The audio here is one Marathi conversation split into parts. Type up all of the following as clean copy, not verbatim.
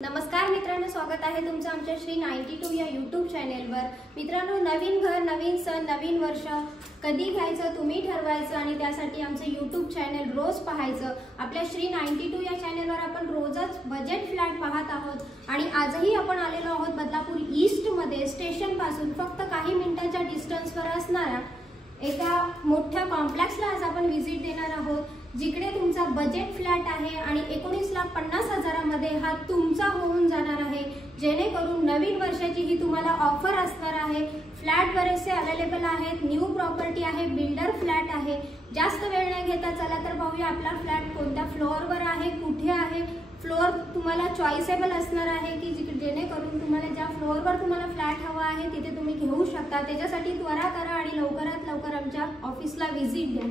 नमस्कार मित्रांनो, स्वागत आहे तुमचं आमच्या श्री 92 या यूट्यूब चॅनेलवर। मित्रांनो, नवीन घर, नवीन सण, नवीन वर्ष कधी घ्यायचं तुम्ही ठरवायचं आणि त्यासाठी आमचं यूट्यूब चॅनल रोज पाहायचं। आपल्या श्री 92 या चॅनेलवर आपण रोजच बजेट फ्लॅट पाहत आहोत आणि आजही आपण आलेलो आहोत बदलापूर ईस्ट मध्ये स्टेशन पासून फक्त काही मिनिटांच्या डिस्टन्सवर असणारा एका मोठ्या कॉम्प्लेक्सला आज आपण व्हिजिट देणार आहोत, जिकडे तुमचा बजेट फ्लॅट आहे आणि 19,50,000 मध्ये हा तुमचा होऊन जाणार आहे। जेणेकरून नवीन वर्षाची ही तुम्हाला ऑफर असणार आहे। फ्लॅट बरेचसे अवेलेबल आहेत, न्यू प्रॉपर्टी आहे, बिल्डर फ्लॅट आहे। जास्त वेळ न घेता चला तर पाहूया आपला फ्लॅट कोणत्या फ्लोअरवर आहे, कुठे आहे। फ्लोअर तुम्हाला चॉईसेबल असणार आहे की जेणेकरून तुम्हाला ज्या फ्लोअरवर तुम्हाला फ्लॅट हवा आहे तिथे तुम्ही घेऊ शकता। त्याच्यासाठी त्वरा करा आणि लवकरात लवकर आमच्या ऑफिसला व्हिजिट द्या।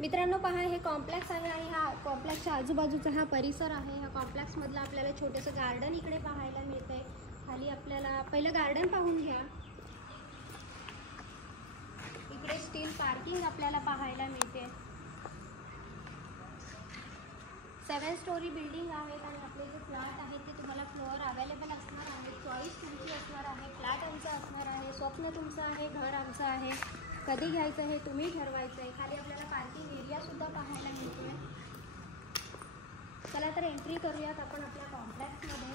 मित्रांनो, पहा, हे कॉम्प्लेक्स आहे आणि हा कॉम्प्लेक्सच्या आजूबाजूचा हा परिसर आहे। ह्या कॉम्प्लेक्स मधला आपल्याला छोटंसं गार्डन इकडे पाहायला मिळतंय। खाली आपल्याला पहिलं गार्डन पाहून घ्या। इकडे स्टील पार्किंग आपल्याला पाहायला मिळते। 7 स्टोरी बिल्डिंग आहेत आणि आपले जे फ्लॅट आहेत ते तुम्हाला फ्लोअर अवेलेबल असणार आहे। चॉईस तुमची असणार आहे, फ्लॅट आमचा असणार आहे, स्वप्न तुमचं आहे, घर आमचं आहे। कधी घ्यायचं हे तुम्ही ठरवायचं आहे। खाली आपल्याला पार्किंग एरिया सुद्धा पाहायला मिळतोय। चला तर एंट्री करूयात आपण आपल्या कॉम्प्लेक्समध्ये।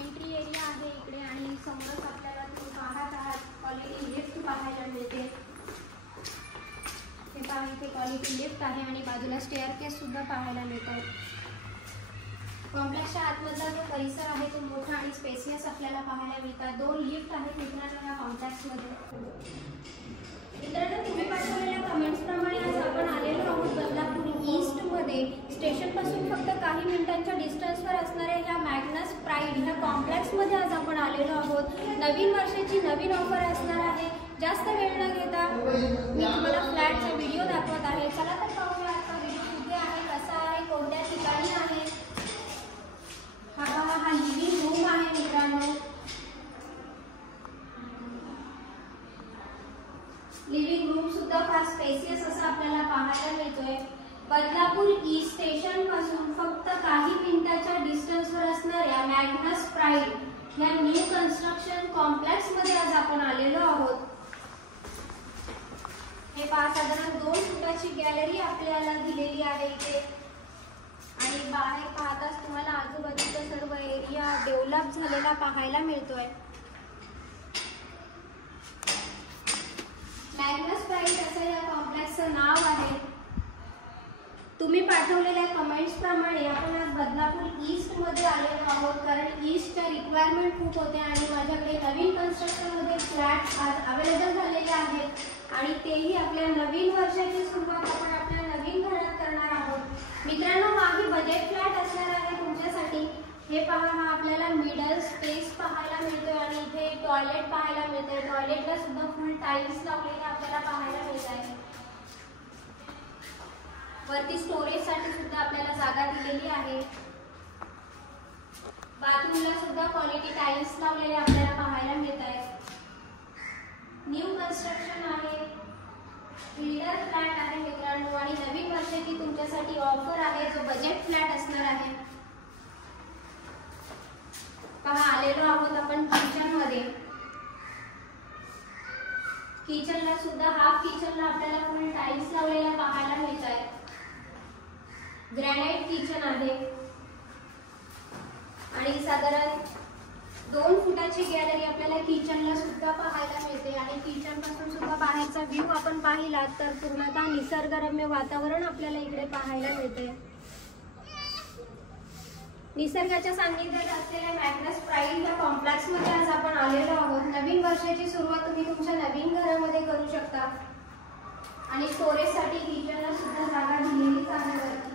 एंट्री एरिया आहे इकडे आणि समोरच आपल्याला तुम्ही पाहत आहात क्वालिटी लिफ्ट पाहायला मिळते। हे पहा, इथे क्वालिटी लिफ्ट आहे आणि बाजूला स्टेअरकेस सुद्धा पाहायला मिळतो। कॉम्प्लेक्सच्या आतमधला जो परिसर आहे तो मोठा आणि स्पेसियस आपल्याला पाहायला मिळतात। 2 लिफ्ट आहेत मित्रांनो या कॉम्प्लेक्समध्ये। मित्रांनो, तुम्ही पाठवलेल्या कमेंट्सप्रमाणे आज आपण आलेलो आहोत बदलापूर ईस्टमध्ये स्टेशनपासून फक्त काही मिनिटांच्या डिस्टन्सवर असणाऱ्या ह्या मॅग्नस प्राईड ह्या कॉम्प्लेक्समध्ये आज आपण आलेलो आहोत। नवीन वर्षाची नवीन ऑफर असणार आहे। जास्त वेळ न घेता मी तुम्हाला फ्लॅटचा व्हिडिओ दाखवत आहे। चला तर पाहूया आजचा व्हिडिओ कुठे आहे, कसा आहे, कोणत्या ठिकाणी आहे। हा लिव्हिंग रूम आहे मित्रांनो। लिव्हिंग रूम सुद्धा फार स्पेसियस असा आपल्याला पाहायला मिळतोय। बदलापूर ईस्ट स्टेशन पासून फक्त काही मिनिटाच्या डिस्टन्सवर असणाऱ्या मॅग्नस प्राईड या न्यू कन्स्ट्रक्शन कॉम्प्लेक्स मध्ये आज आपण आलेलो आहोत। हे पहा, साधारण 2 फुटाची गॅलरी आपल्याला दिलेली आहे इथे आणि बाहेर पाहताच तुम्हाला आजूबाजूचा सर्व एरिया डेव्हलप झालेला पाहायला मिळतोय। मॅग्नस प्राईड असं या कॉम्प्लेक्सचं नाव आहे। तुम्ही पाठवलेल्या कमेंट्स प्रमाणे आपण आज बदलापूर ईस्ट मध्ये आलेलो आहोत, कारण ईस्टच्या रिक्वायरमेंट खूप होते आणि माझ्याकडे नवीन कन्स्ट्रक्शन मध्ये फ्लॅट आज अवेलेबल झालेले आहेत आणि तेही आपल्या नवीन वर्षाची सुरुवात आपण आपल्या नवीन घरात करणार आहोत। मित्रांनो, हाही बजेट फ्लॅट असणार आहे तुमच्यासाठी। हे पहा, हा आपल्याला मिडल स्पेस पाहायला मिळतोय आणि इथे टॉयलेट पाहायला मिळतंय। टॉयलेटला सुद्धा फुल टाइल्स लावलेले आपल्याला पाहायला मिळत आहे। वरती स्टोरेज साठी सुद्धा आपल्याला जागा दिलेली आहे। बाथरूमला सुद्धा क्वालिटी टाइल्स लावलेले आपल्याला पाहायला मिळत आहेत। न्यू कन्स्ट्रक्शन आहे, बिल्डर फ्लॅट आहे मित्रांनो आणि नवीन वर्षाची तुमच्यासाठी ऑफर आहे जो बजेट फ्लॅट असणार आहे। पहा, आलेलो आहोत आपण किचन मध्ये। किचनला सुद्धा हाफ किचनला आपल्याला फुल टाइल्स लावलेल्या पाहायला मिळत आहेत। ग्रॅनाइट किचन आहे आणि साधारण 2 फुटाची गॅलरी आपल्याला किचनला सुद्धा पाहायला मिळते आणि किचन पासून सुद्धा बाहेरचा व्ह्यू आपण पाहिला तर पूर्णतः निसर्गरम्य वातावरण आपल्याला इकडे पाहायला मिळते। निसर्गाच्या सान्निध्यात असलेल्या मॅग्नस प्राईड या कॉम्प्लेक्स मध्ये आज आपण आलेलो आहोत। नवीन वर्षाची सुरुवात तुम्ही तुमच्या नवीन घरामध्ये करू शकता आणि स्टोरेज साठी किचनला सुद्धा जागा दिलेलीच आहे। वरती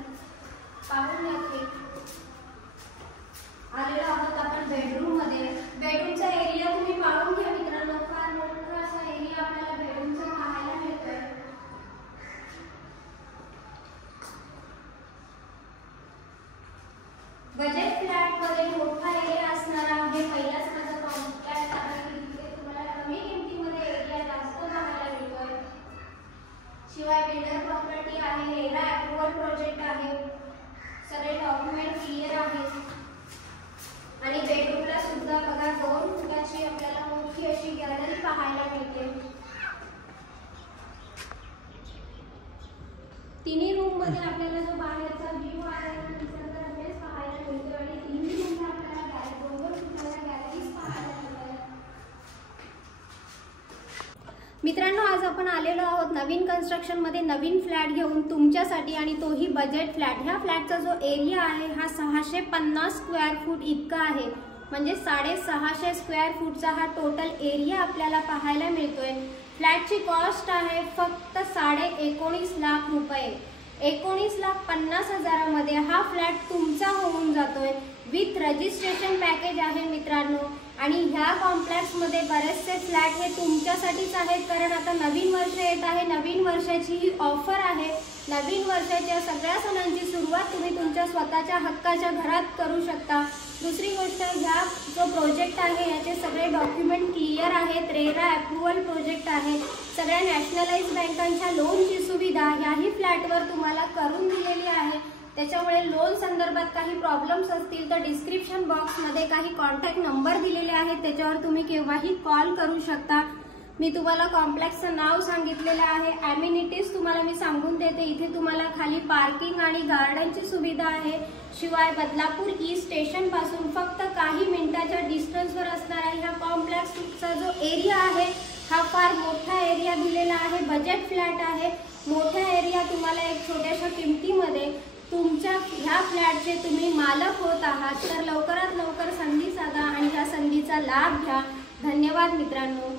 पाहून येथे आलेलो आहोत आपण बेडरूम मध्ये। बेडरूमचा एरिया तुम्ही पाहून घ्या मित्रांनो, फार मोठा असा एरिया आपल्याला बेडरूमचा पाहायला मिळतोय। बजेट फ्लॅट मध्ये मोठा एरिया असणारा हे पहिलाच माझा कॉम्प्लेक्स आहे। इथे तुम्हाला कमी किमतीमध्ये एरिया जास्त पाहायला मिळतोय। शिवाय बिल्डर प्रॉपर्टी आहे, रेरा अप्रूव्हल प्रोजेक्ट आहे। आपण आलेलो आहोत नवीन कन्स्ट्रक्शन मध्ये नवीन फ्लॅट घेऊन तुमच्यासाठी, आणि तोही बजेट फ्लॅट। ह्या फ्लॅटचा जो एरिया आहे हा 650 स्क्वेअर फूट इतका आहे, म्हणजे 650 स्क्वेअर फूटचा हा टोटल एरिया आपल्याला पाहायला मिळतोय। फ्लॅटची कॉस्ट आहे फक्त 19.5 लाख रुपये। 19,50,000 मध्ये हा फ्लॅट तुमचा होऊन जातोय विथ रजिस्ट्रेशन पॅकेज आहे मित्रांनो। आणि ह्या कॉम्प्लेक्स मध्ये बरेचसे फ्लॅट हे तुमच्यासाठीच आहेत, कारण आता नवीन वर्ष येत आहे, नवीन वर्षाची ही ऑफर आहे। नवीन वर्षाच्या सगळ्या सणांची सुरुवात तुम्ही तुमच्या स्वतःच्या हक्काच्या घरात करू शकता। दुसरी गोष्ट, ह्या जो प्रोजेक्ट आहे याचे सगळे डॉक्युमेंट क्लिअर आहेत, रेरा अप्रूव्हल प्रोजेक्ट आहे। सगळ्या नॅशनलाइज बँकांच्या लोनची सुविधा ह्याही फ्लॅटवर तुम्हाला करून दिलेली आहे। त्याच्यामुळे लोन संदर्भात काही प्रॉब्लेम्स असतील तर डिस्क्रिप्शन बॉक्समध्ये काही कॉन्टॅक्ट नंबर दिलेले आहेत, त्याच्यावर तुम्ही केव्हाही कॉल करू शकता। मी तुम्हाला कॉम्प्लेक्सचं नाव सांगितलेलं आहे। ॲम्युनिटीज तुम्हाला मी सांगून देते, इथे तुम्हाला खाली पार्किंग आणि गार्डनची सुविधा आहे। शिवाय बदलापूर ईस्ट स्टेशन पासून फक्त काही मिनिटाच्या डिस्टन्सवर असणारा ह्या कॉम्प्लेक्सचा जो एरिया आहे हा फार मोठा एरिया दिलेला आहे। बजेट फ्लॅट आहे, मोठा एरिया तुम्हाला एक छोट्याशा किमतीमध्ये तुमच्या ह्या फ्लॅटचे तुम्ही मालक होत आहात। तर लवकरात लवकर संधी साधा आणि या संधीचा लाभ घ्या। धन्यवाद मित्रांनो।